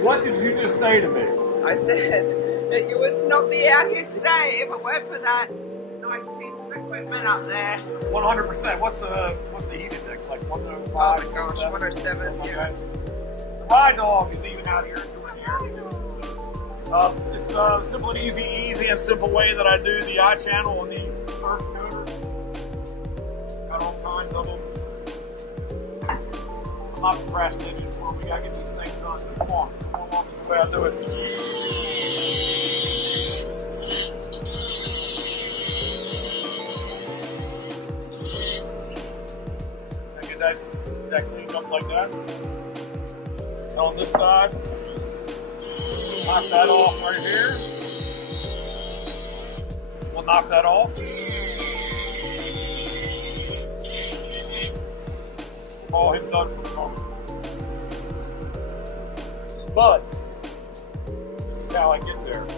What did you just say to me? I said that you would not be out here today if it weren't for that nice piece of equipment up there. 100%. What's the heat index? Like 105? Oh my gosh, 107. Yeah. My dog is even out here enjoying the air. It's the simple and easy and simple way that I do the eye channel on the surf scooter. Got all kinds of them. I'm not procrastinating anymore. We gotta get these things done. So come on along. This is the way I do it. I get that cleaned up like that. And on this side, knock that off right here. We'll knock that off. Call him done for the moment. But this is how I get there. I'm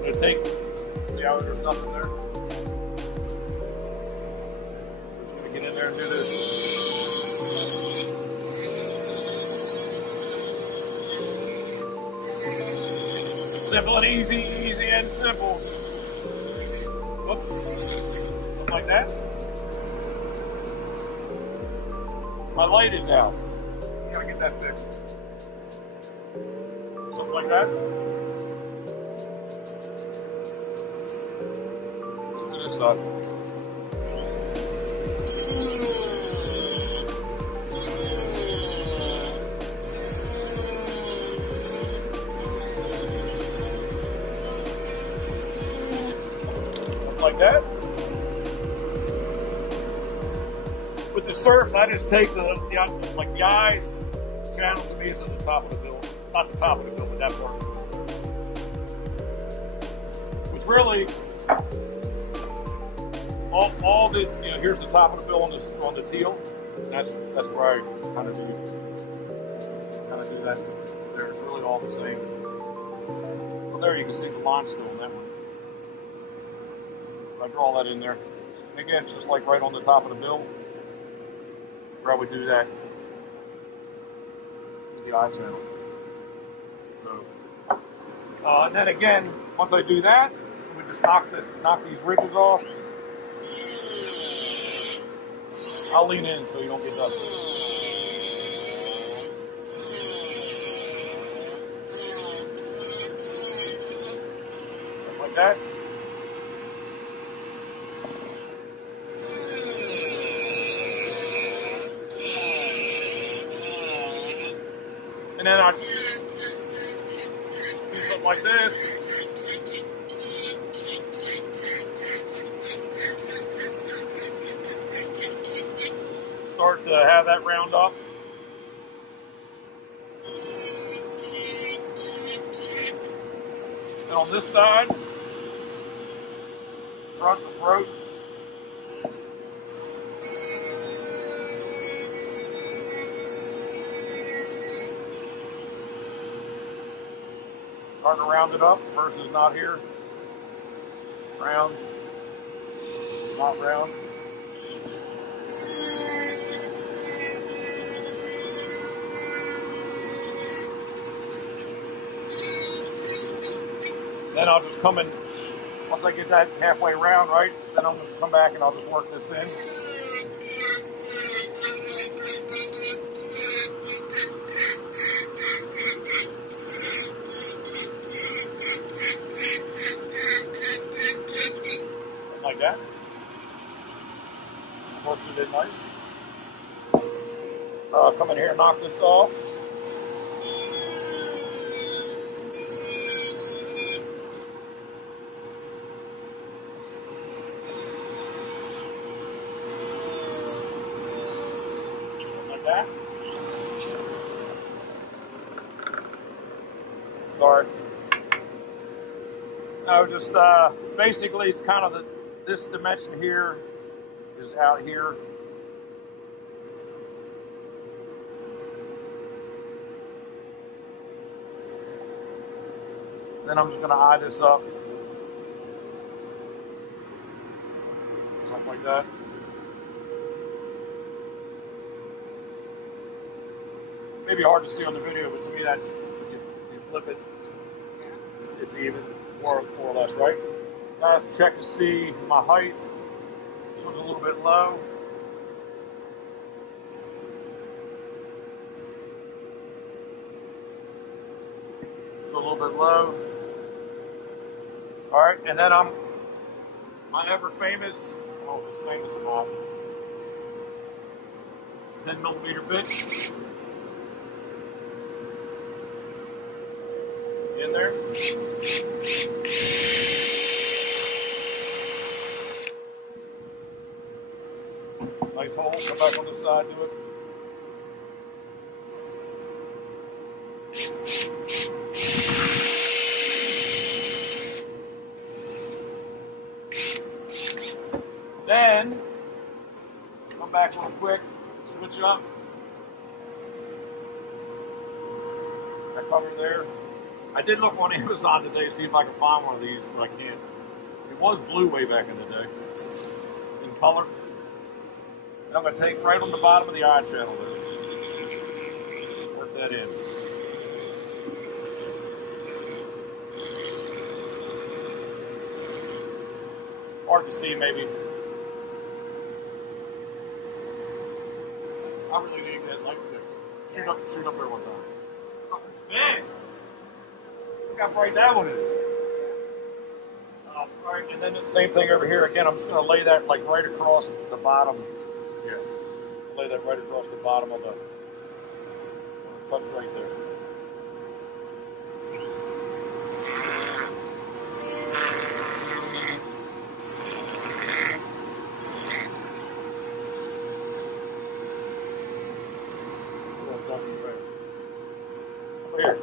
gonna take, see how there's nothing there? Just gonna get in there and do this. Simple and easy and simple. Whoops. Something like that. My light is out. Gotta get that fixed. Something like that. Let's do this side. Like that. With the surfs, I just take the eye channel to me is at the top of the bill. Not the top of the bill, but that part. Which really, all the, here's the top of the bill on the teal. And that's where I kind of do that. There, it's really all the same. Well, there you can see the line still on that one. I draw that in there. And again, it's just like right on the top of the bill, where I would do that with the eye channel. So, and then again, once I do that, we just knock these ridges off. I'll lean in so you don't get dusty. Like that. And then I do something like this. Start to have that round up. And on this side, front and throat. Starting to round it up versus not here. Round, not round. Then I'll just come in, once I get that halfway round, right, then I'm going to come back and I'll just work this in. Like that. Works it in nice. Come in here and knock this off. Like that. Sorry. No, just basically it's kind of this dimension here is out here. Then I'm just going to eye this up. Something like that. maybe hard to see on the video, but to me that's, you flip it, it's even, more or less, right? Now I have to check to see my height. This one's a little bit low. Still a little bit low. All right, and then my ever famous, oh, it's famous or not, 10mm bit in there. Nice hole. Come back on this side, do it. Then, come back real quick, switch up. That cover there. I did look on Amazon today to see if I could find one of these, but I can't. It was blue way back in the day, in color. And I'm going to take right on the bottom of the eye channel there. Work that in. Hard to see, maybe. I really need that light fixed. Shoot up there one time. Oh, it's big. Look how bright that one is. All right, and then the same thing over here. Again, I'm just going to lay that like right across the bottom. Yeah. Lay that right across the bottom of the touch right there. Over here.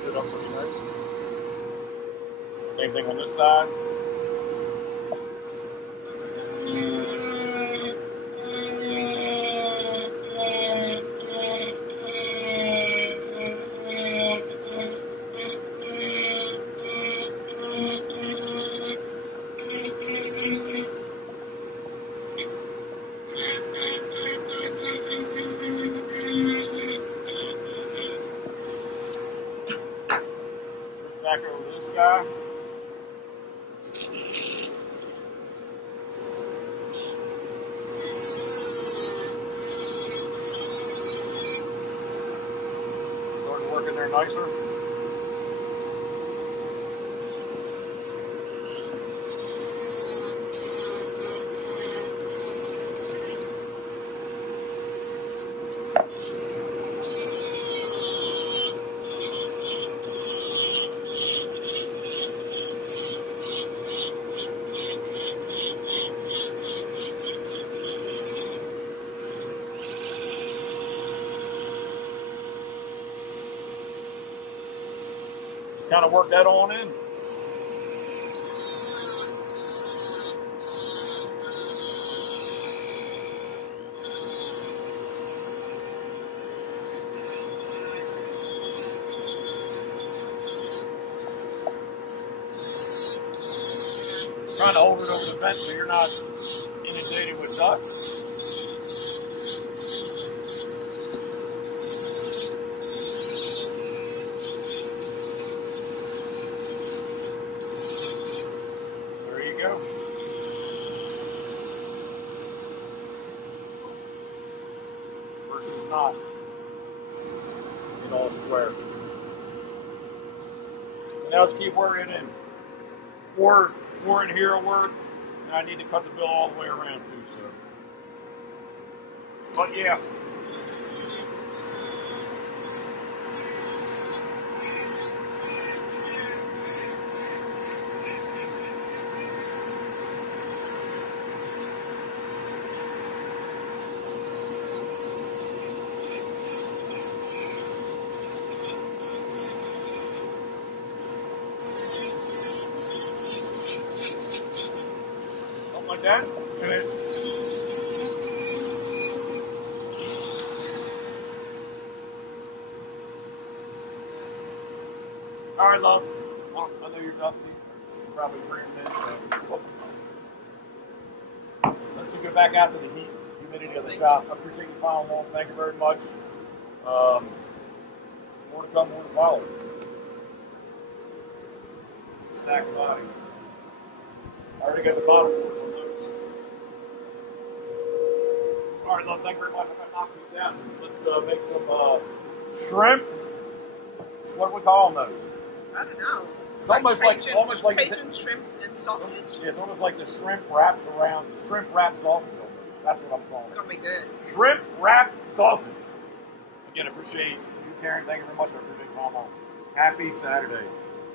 It up pretty nice. Same thing on this side. Back over to this guy. Starting to work in there nicer. Kind of work that on in. Trying to hold it over the vent so you're not inundated with dust. Go. Versus not. It all square. So now let's keep working in. Four in here will work, and I need to cut the bill all the way around too. So, but yeah. Like that, and right, love. Well, I know you're dusty. You're probably breathing in, so. Let's just get back out to the heat, humidity of the shop. I appreciate you following along. Thank you very much. More to come, more to follow. Stack of body. I already got the bottom boards on those. All right, love. Thank you very much. I'm going to knock these down. Let's make some shrimp. What do we call them those? I don't know. It's almost like Cajun shrimp and sausage. Yeah, it's almost like the shrimp wraps around the shrimp wrap sausage on those. That's what I'm calling it. It's gonna be good. Shrimp wrap sausage. Again, I appreciate you, Karen. Thank you very much. I appreciate you coming on. Happy Saturday.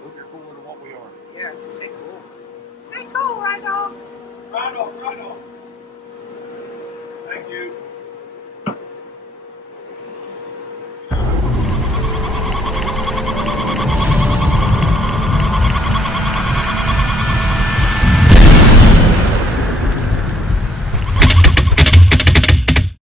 Hope you're cooler than what we are. Yeah, stay cool. Stay cool, right, dog? Right on, right on. Thank you.